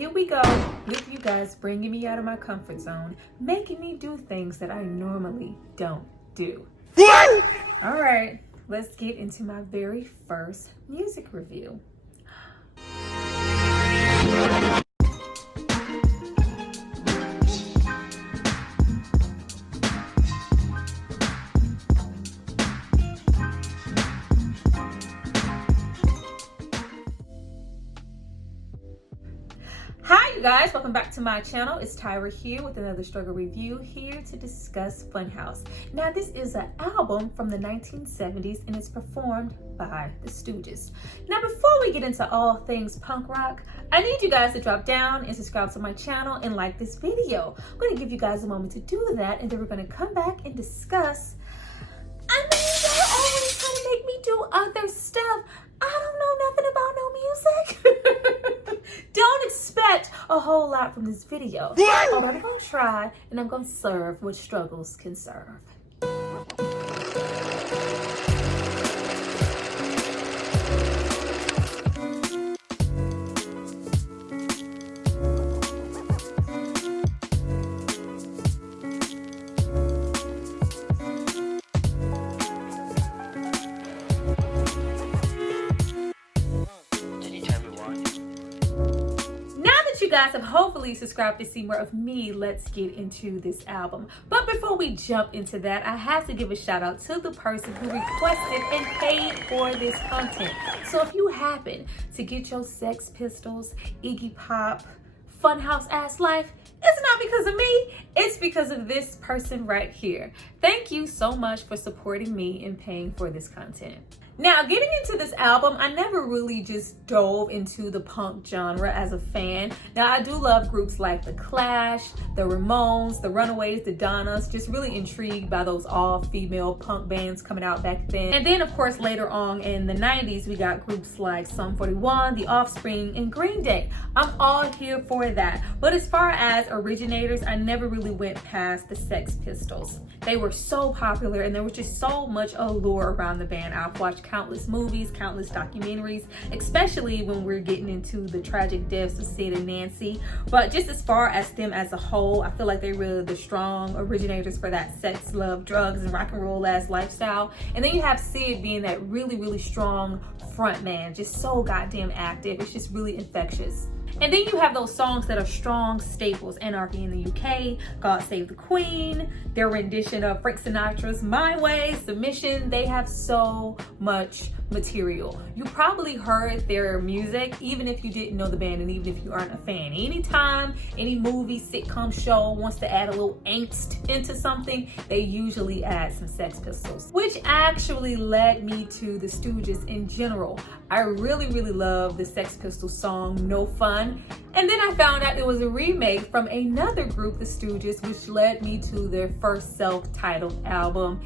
here we go with you guys, bringing me out of my comfort zone, making me do things that I normally don't do. What? All right, let's get into my very first music review. Hi you guys, welcome back to my channel. It's Tyra here with another struggle review, here to discuss Funhouse. Now this is an album from the 1970s and it's performed by the Stooges. Now before we get into all things punk rock, I need you guys to drop down and subscribe to my channel and like this video. I'm going to give you guys a moment to do that, and then we're going to come back and discuss. I mean, they're always trying to make me do other stuff. I don't know nothing about no music. Don't expect a whole lot from this video. But I'm gonna try, and I'm gonna serve what struggles can serve. You guys have hopefully subscribed to see more of me. Let's get into this album. But before we jump into that, I have to give a shout out to the person who requested and paid for this content. So if you happen to get your Sex Pistols, Iggy Pop, Funhouse ass life, it's not because of me, it's because of this person right here. Thank you so much for supporting me and paying for this content. Now, getting into this album, I never really just dove into the punk genre as a fan. Now, I do love groups like The Clash, The Ramones, The Runaways, The Donnas, just really intrigued by those all-female punk bands coming out back then. And then, of course, later on in the 90s, we got groups like Sum 41, The Offspring, and Green Day. I'm all here for that. But as far as originators, I never really went past the Sex Pistols. They were so popular, and there was just so much allure around the band. I've watched countless movies, countless documentaries, especially when we're getting into the tragic deaths of Sid and Nancy. But just as far as them as a whole, I feel like they were the strong originators for that sex, love, drugs, and rock and roll ass lifestyle. And then you have Sid being that really, really strong front man, just so goddamn active. It's just really infectious. And then you have those songs that are strong staples. Anarchy in the UK, God Save the Queen, their rendition of Frank Sinatra's My Way, Submission. They have so much material. You probably heard their music even if you didn't know the band and even if you aren't a fan. Anytime any movie, sitcom show wants to add a little angst into something, they usually add some Sex Pistols, which actually led me to the Stooges in general. I really, really love the Sex Pistols song No Fun. And then I found out it was a remake from another group, the Stooges, which led me to their first self-titled album.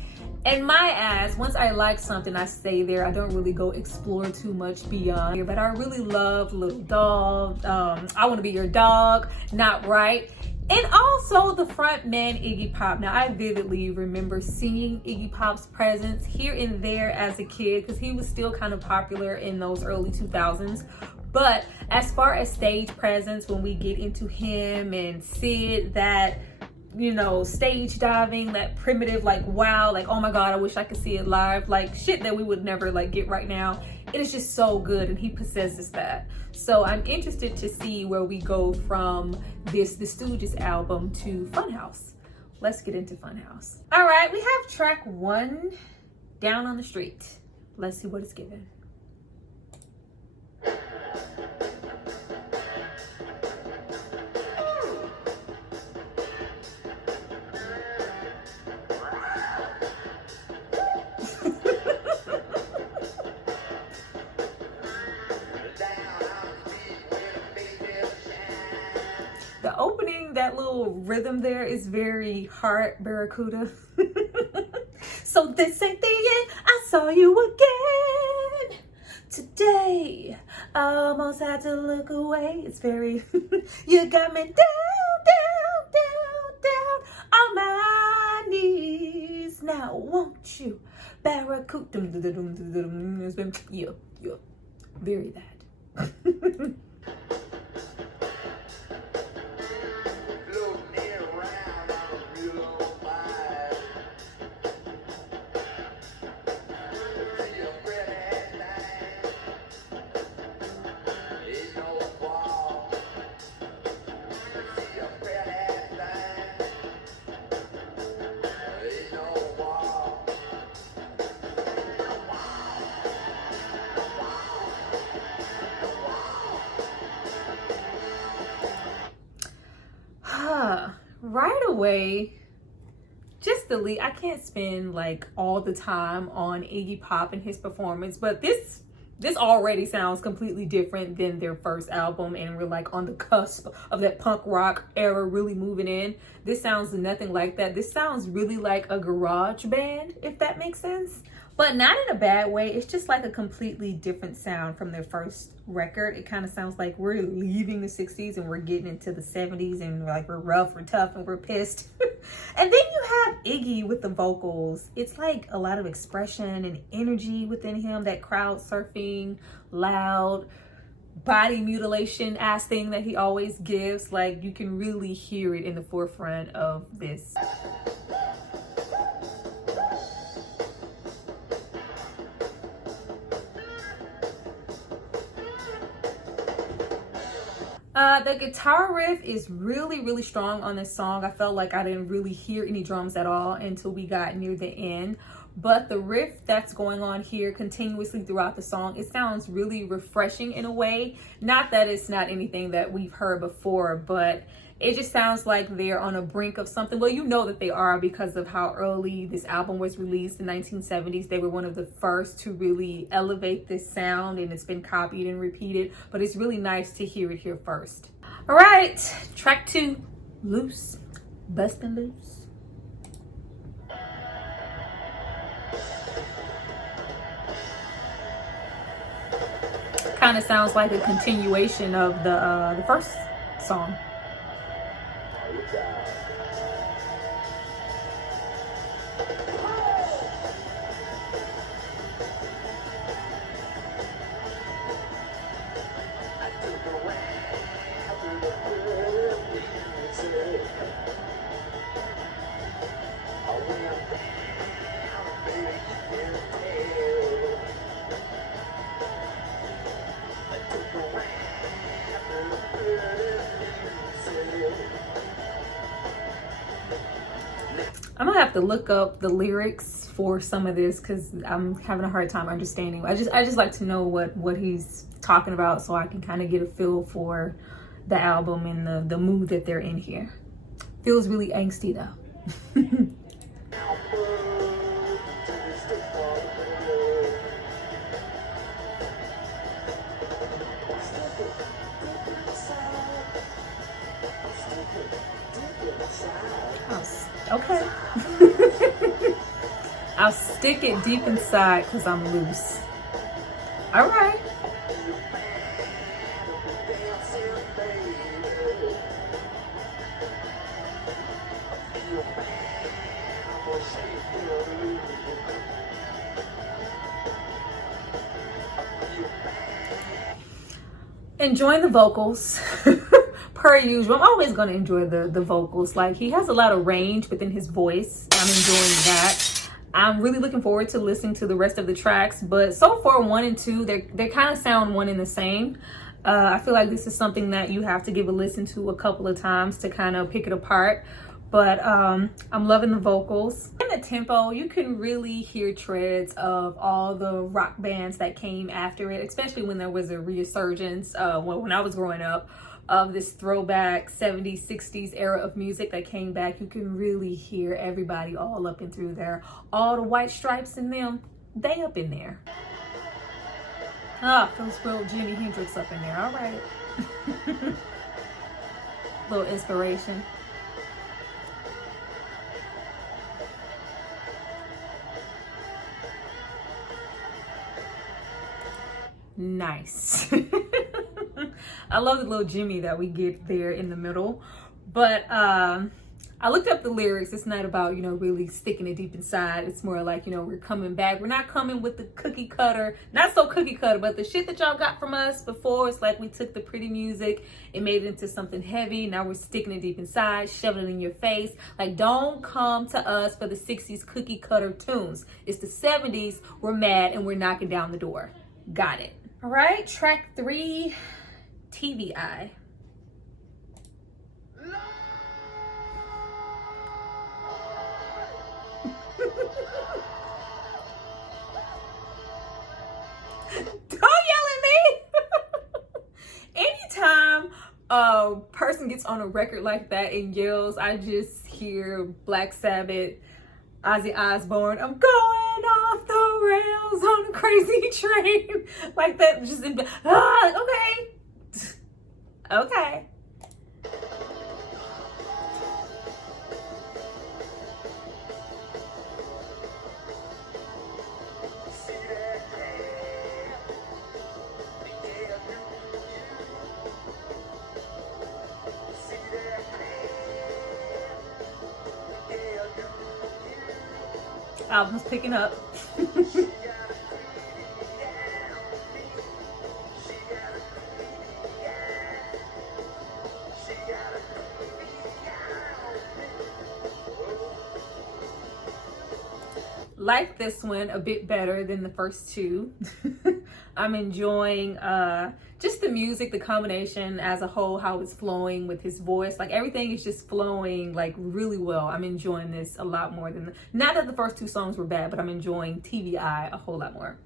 And my ass, once I like something, I stay there. I don't really go explore too much beyond here, but I really love Little Dog, I Want to Be Your Dog, Not Right. And also the front man, Iggy Pop. Now, I vividly remember seeing Iggy Pop's presence here and there as a kid because he was still kind of popular in those early 2000s. But as far as stage presence, when we get into him and Sid, that, you know, stage diving, that primitive, like, wow, like, oh my God, I wish I could see it live, like shit that we would never like get right now. It is just so good, and he possesses that. So I'm interested to see where we go from this, the Stooges album, to Funhouse. Let's get into Funhouse. All right, we have track 1, Down on the Street. Let's see what it's given. The opening, that little rhythm there is very Heart Barracuda. So this ain't the end, I saw you again today. I almost had to look away. It's very, you got me down, down, down, down on my knees. Now won't you, Barracuda. Yeah, very that. way, just the lead. I can't spend like all the time on Iggy Pop and his performance, but this already sounds completely different than their first album, and we're like on the cusp of that punk rock era really moving in. This sounds nothing like that. This sounds really like a garage band, if that makes sense. But not in a bad way. It's just like a completely different sound from their first record. It kind of sounds like we're leaving the 60s and we're getting into the 70s, and like we're rough, we're tough, and we're pissed. And then you have Iggy with the vocals. It's like a lot of expression and energy within him, that crowd surfing, loud, body mutilation ass thing that he always gives. Like, you can really hear it in the forefront of this. The guitar riff is really, really strong on this song. I felt like I didn't really hear any drums at all until we got near the end. But the riff that's going on here continuously throughout the song, it sounds really refreshing in a way. Not that it's not anything that we've heard before, but it just sounds like they're on a brink of something. Well, you know that they are because of how early this album was released in the 1970s. They were one of the first to really elevate this sound, and it's been copied and repeated, but it's really nice to hear it here first. All right, track 2, Loose, Bustin' Loose. Kind of sounds like a continuation of the first song. I'm gonna have to look up the lyrics for some of this because I'm having a hard time understanding. I just like to know what he's talking about so I can kind of get a feel for the album and the mood that they're in here. Feels really angsty though. Okay. I'll stick it deep inside because I'm loose. All right. Enjoying the vocals. Per usual. I'm always going to enjoy the vocals. Like, he has a lot of range within his voice. I'm enjoying that. I'm really looking forward to listening to the rest of the tracks, but so far 1 and 2, they kind of sound one and the same. I feel like this is something that you have to give a listen to a couple of times to kind of pick it apart. But I'm loving the vocals. In the tempo, you can really hear treads of all the rock bands that came after it, especially when there was a resurgence when I was growing up, of this throwback 70s, 60s era of music that came back. You can really hear everybody all up and through there. All the White Stripes in them, they up in there. Ah, feels real Jimi Hendrix up in there. All right. Little inspiration. Nice. I love the little Jimmy that we get there in the middle. But I looked up the lyrics. It's not about, really sticking it deep inside. It's more like, we're coming back. We're not coming with the cookie cutter, not so cookie cutter, but the shit that y'all got from us before. It's like we took the pretty music and made it into something heavy. Now we're sticking it deep inside, shoving it in your face. Like, don't come to us for the 60s cookie cutter tunes. It's the 70s. We're mad and we're knocking down the door. Got it. All right, track 3, TVI. Don't yell at me. Anytime a person gets on a record like that and yells, I just hear Black Sabbath, Ozzy Osbourne, I'm going off the rails on a crazy train. Like that, just okay. Okay. Album's picking up. Like this one a bit better than the first two. I'm enjoying just the music, the combination as a whole, how it's flowing with his voice. Like everything is just flowing like really well. I'm enjoying this a lot more than not that the first two songs were bad, but I'm enjoying TVI a whole lot more.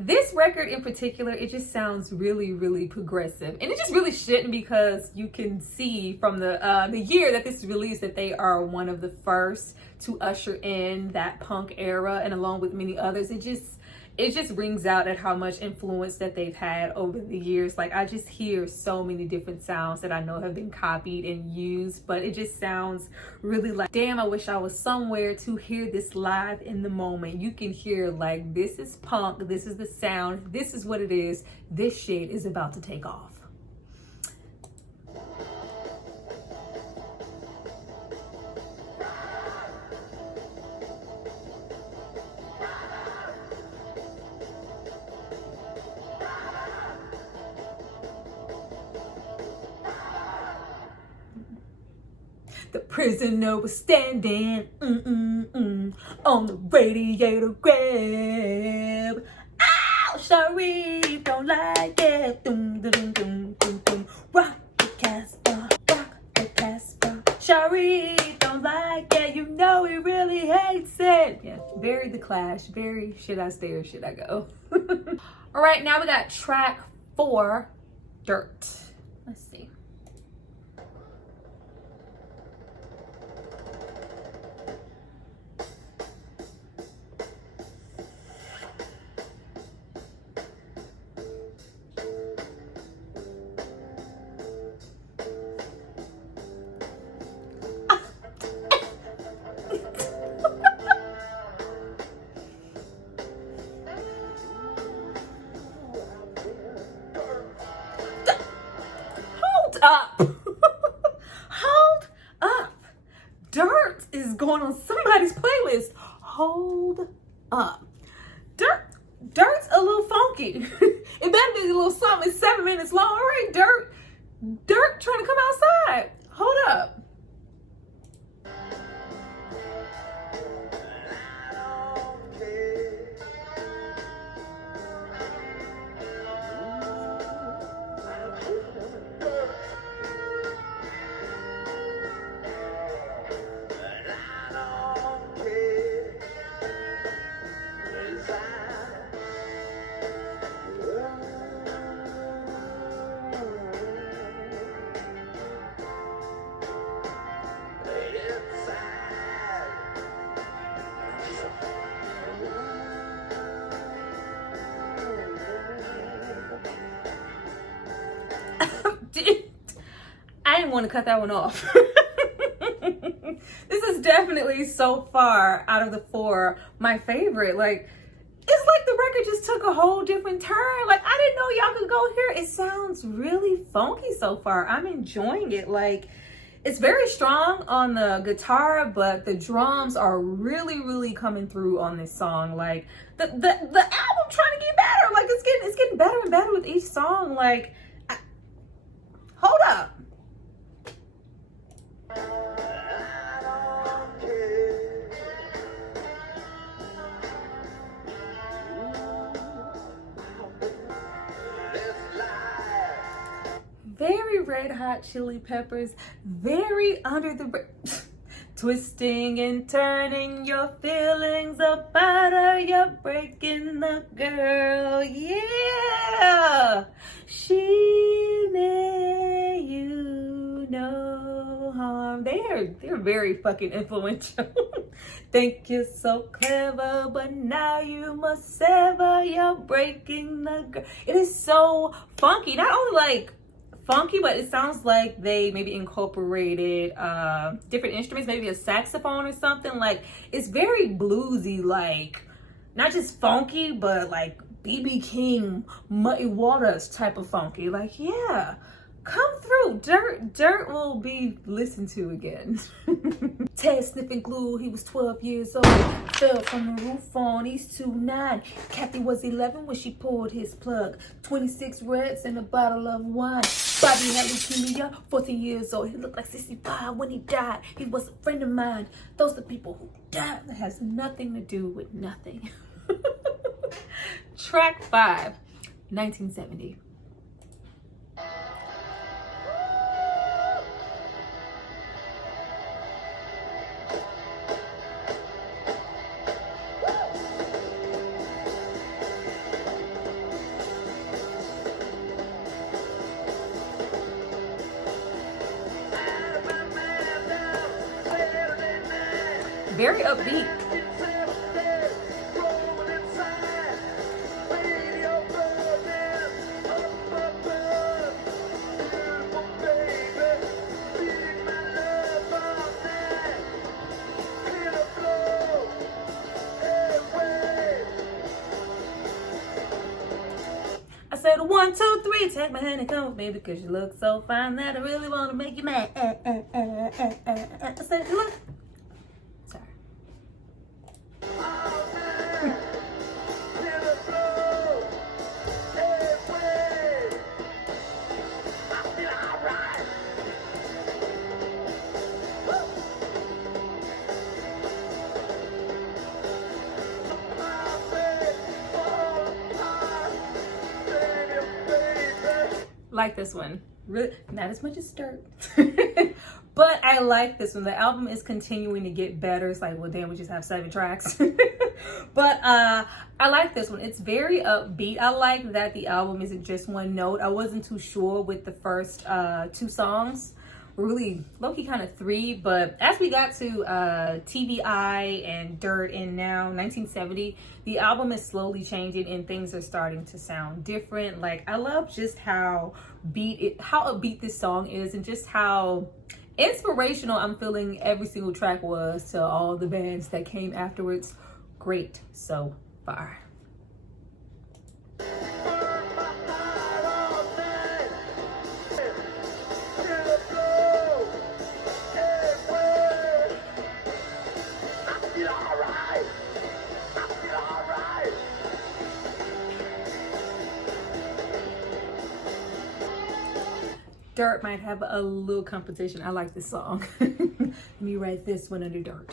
This record in particular, it just sounds really, really progressive. And it just really shouldn't, because you can see from the year that this is released that they are one of the first to usher in that punk era, and along with many others, it just rings out at how much influence that they've had over the years. Like I just hear so many different sounds that I know have been copied and used, but it just sounds really like, damn, I wish I was somewhere to hear this live in the moment. You can hear like, this is punk, this is the sound, this is what it is, this shit is about to take off. The prisoner was standing on the radiator grab. Ow, Sharif, don't like it. Doom, doom, doom, doom, doom. Rock the Casbah, rock the Casbah. Sharif, don't like it. You know he really hates it. Yeah, very The Clash. Very should I stay or should I go? All right, now we got track 4, Dirt. Let's see. Up. Hold up. Dirt is going on somebody's playlist. Hold up. Dirt's a little funky. It better be a little something. It's 7 minutes long. All right, Dirt trying to come outside. Hold up. I didn't want to cut that one off. This is definitely so far out of the 4 my favorite. Like, it's like the record just took a whole different turn. Like, I didn't know y'all could go here. It sounds really funky so far. I'm enjoying it. Like, it's very strong on the guitar, but the drums are really, really coming through on this song. Like, the album trying to get better. Like, it's getting better and better with each song. Like, hold up. very Red Hot Chili Peppers, very under the twisting and turning your feelings about her, you're breaking the girl, yeah. She meant you no harm. They're very fucking influential. Think you're so clever, but now you must sever, you're breaking the girl. It is so funky, not only like funky, but it sounds like they maybe incorporated different instruments, maybe a saxophone or something. Like, it's very bluesy, like not just funky, but like BB King, Muddy Waters type of funky. Like, yeah, come through. Dirt will be listened to again. Ted sniffing glue, he was 12 years old. Fell from the roof on East 29. Kathy was 11 when she pulled his plug. 26 reds and a bottle of wine. Bobby had leukemia, 14 years old. He looked like 65 when he died. He was a friend of mine. Those are the people who died. That has nothing to do with nothing. Track 5, 1970. Very upbeat. I said 1, 2, 3, take my hand and come with me because you look so fine that I really want to make you mad. I said, look. Sorry. Like this one, really not as much as Dirt. But I like this one. The album is continuing to get better. It's like, well, damn, we just have 7 tracks. But I like this one. It's very upbeat. I like that the album isn't just one note. I wasn't too sure with the first 2 songs. Really low-key kind of 3, but as we got to TVI and Dirt and now 1970, the album is slowly changing and things are starting to sound different. Like, I love just how upbeat this song is and just how inspirational I'm feeling every single track was to all the bands that came afterwards. Great so far. Dirt might have a little competition. I like this song. Let me write this one under Dirt.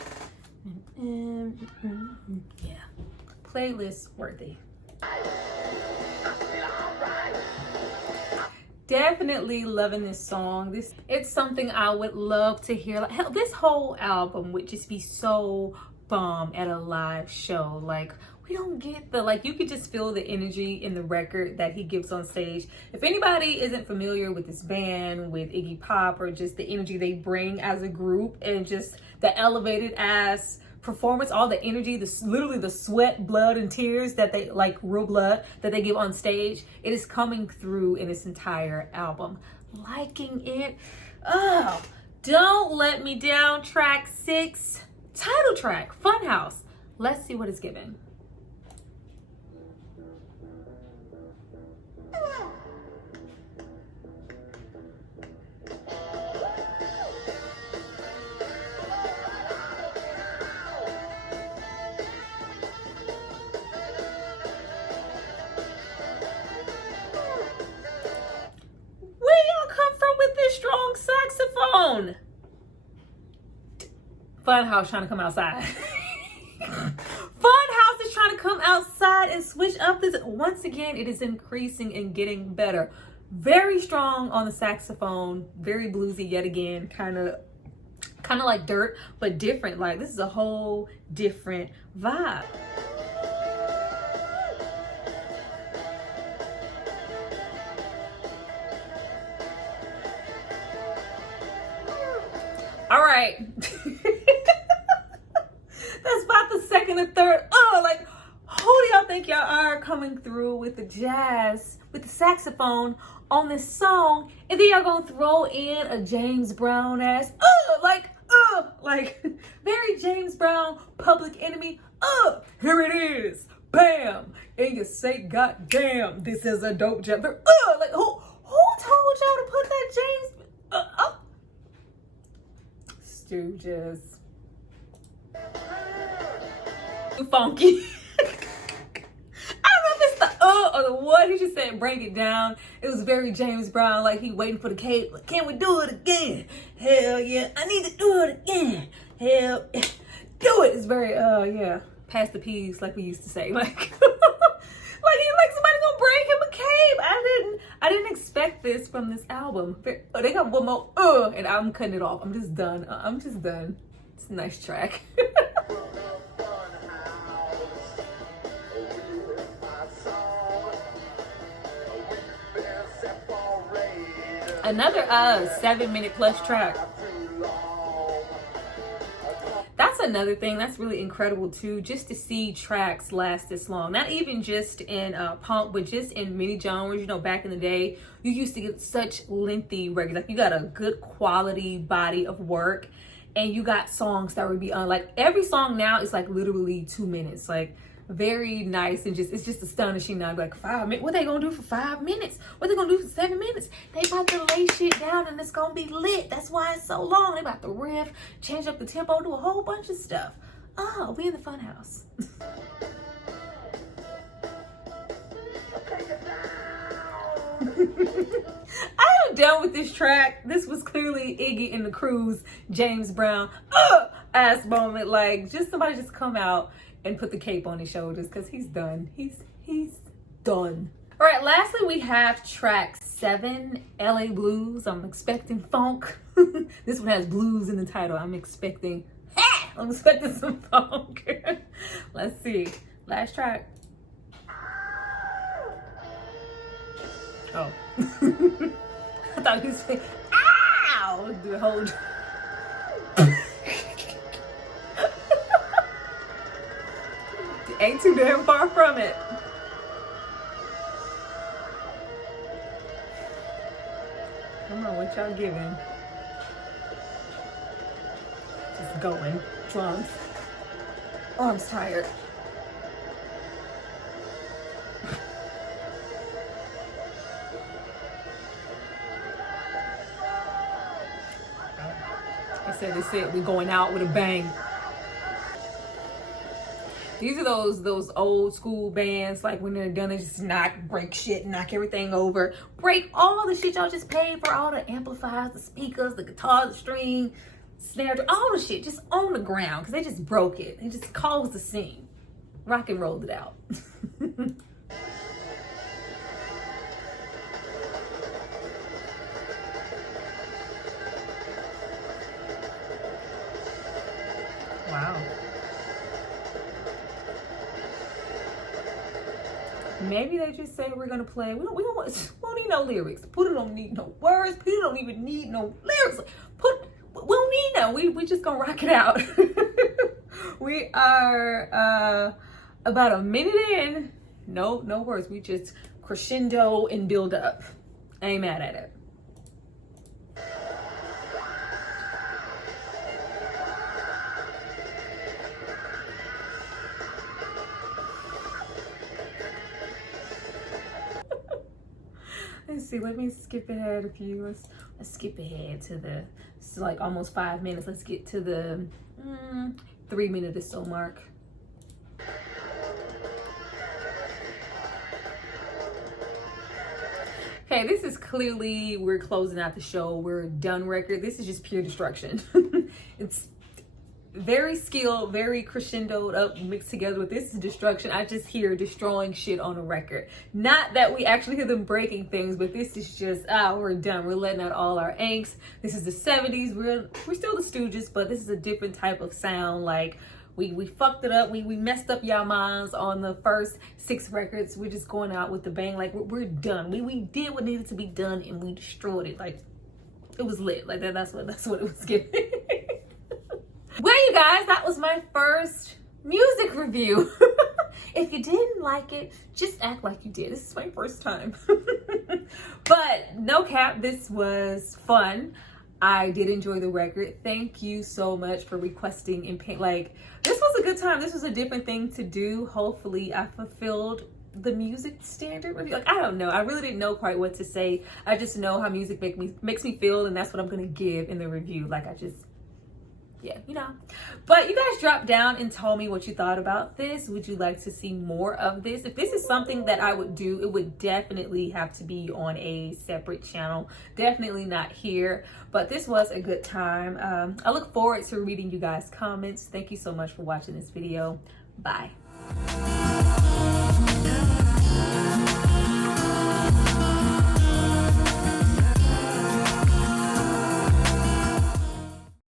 Yeah, playlist worthy. Definitely loving this song. It's something I would love to hear. Like, hell, this whole album would just be so bomb at a live show. Like, we don't get the, like, you could just feel the energy in the record that he gives on stage. If anybody isn't familiar with this band, with Iggy Pop, or just the energy they bring as a group and just the elevated ass performance, all the energy, literally the sweat, blood, and tears that they, like real blood, that they give on stage, it is coming through in this entire album. Liking it. Oh, Don't Let Me Down, track 6, title track, Funhouse. Let's see what it's giving. Strong saxophone. Funhouse trying to come outside. Funhouse is trying to come outside and switch up this. Once again, it is increasing and getting better. Very strong on the saxophone, very bluesy yet again, kind of like Dirt, but different. Like, this is a whole different vibe. All right. That's about the second or third. Oh, like, who do y'all think y'all are coming through with the jazz, with the saxophone on this song? And then y'all gonna throw in a James Brown ass, like very James Brown, Public Enemy. Here it is, bam, and you say, God damn, this is a dope jam. Like, who told y'all to put that James? Stooges. Funky. I don't know if it's the or the what. He just said bring it down. It was very James Brown, like he waiting for the cape. Like, can we do it again? Hell yeah, I need to do it again. Hell yeah. Do it. It's very yeah, pass the peas, like we used to say. Like like somebody gonna bring him a cape. I didn't expect this from this album. Oh, they got one more and I'm cutting it off. I'm just done. It's a nice track. Another 7-minute plus track. That's another thing that's really incredible too, just to see tracks last this long. Not even just in punk, but just in many genres. You know, back in the day, you used to get such lengthy records. Like, you got a good quality body of work, and you got songs that would be on. Like, every song now is like literally 2 minutes. Like, very nice, and it's just astonishing now. Like, 5 minutes, what they gonna do for 5 minutes? What they gonna do for 7 minutes? They about to lay shit down and it's gonna be lit. That's why it's so long. They about to riff, change up the tempo, do a whole bunch of stuff. Oh, we in the Funhouse. I am done with this track. This was clearly Iggy and the Crew's James Brown ass moment. Like, just somebody just come out and put the cape on his shoulders, because he's done. He's done. All right, lastly, we have track 7, LA Blues. I'm expecting funk. This one has blues in the title. I'm expecting some funk. Let's see. Last track. Oh. I thought he was saying, ow! Do a whole... Ain't too damn far from it. Come on, what y'all giving? Just going. Drums. Arms tired. I said it's it. We're going out with a bang. These are those old school bands, like when they're done, they just break shit, knock everything over, break all the shit y'all just paid for, all the amplifiers, the speakers, the guitar, the string, snare, all the shit just on the ground, because they just broke it. They just caused the scene. Rock and rolled it out. Wow. Maybe they just say we're gonna play. We don't need no lyrics. Put it don't need no words. People don't even need no lyrics. We don't need no. We just gonna rock it out. We are about a minute in. No words. We just crescendo and build up. I ain't mad at it. Let's see, let me skip ahead a few. Let's skip ahead to it's like almost 5 minutes. Let's get to the 3 minute or so mark. Okay, this is clearly, we're closing out the show. We're done record. This is just pure destruction. very skilled, very crescendoed up, mixed together with this destruction. I just hear destroying shit on a record. Not that we actually hear them breaking things, but this is just, we're done. We're letting out all our angst. This is the 70s. We're still the Stooges, but this is a different type of sound. Like, we fucked it up. We messed up y'all minds on the first 6 records. We're just going out with the bang. Like, we're done. We did what needed to be done, and we destroyed it. Like, it was lit. Like, that's what it was giving. Well, you guys, that was my first music review. If you didn't like it, just act like you did. This is my first time. But no cap, this was fun. I did enjoy the record. Thank you so much for requesting and paying. Like, this was a good time. This was a different thing to do. Hopefully I fulfilled the music standard review. Like, I don't know. I really didn't know quite what to say. I just know how music makes me feel, and that's what I'm gonna give in the review. Like, yeah, you know. But you guys dropped down and told me what you thought about this. Would you like to see more of this? If this is something that I would do, it would definitely have to be on a separate channel. Definitely not here. But this was a good time. I look forward to reading you guys' comments. Thank you so much for watching this video. Bye.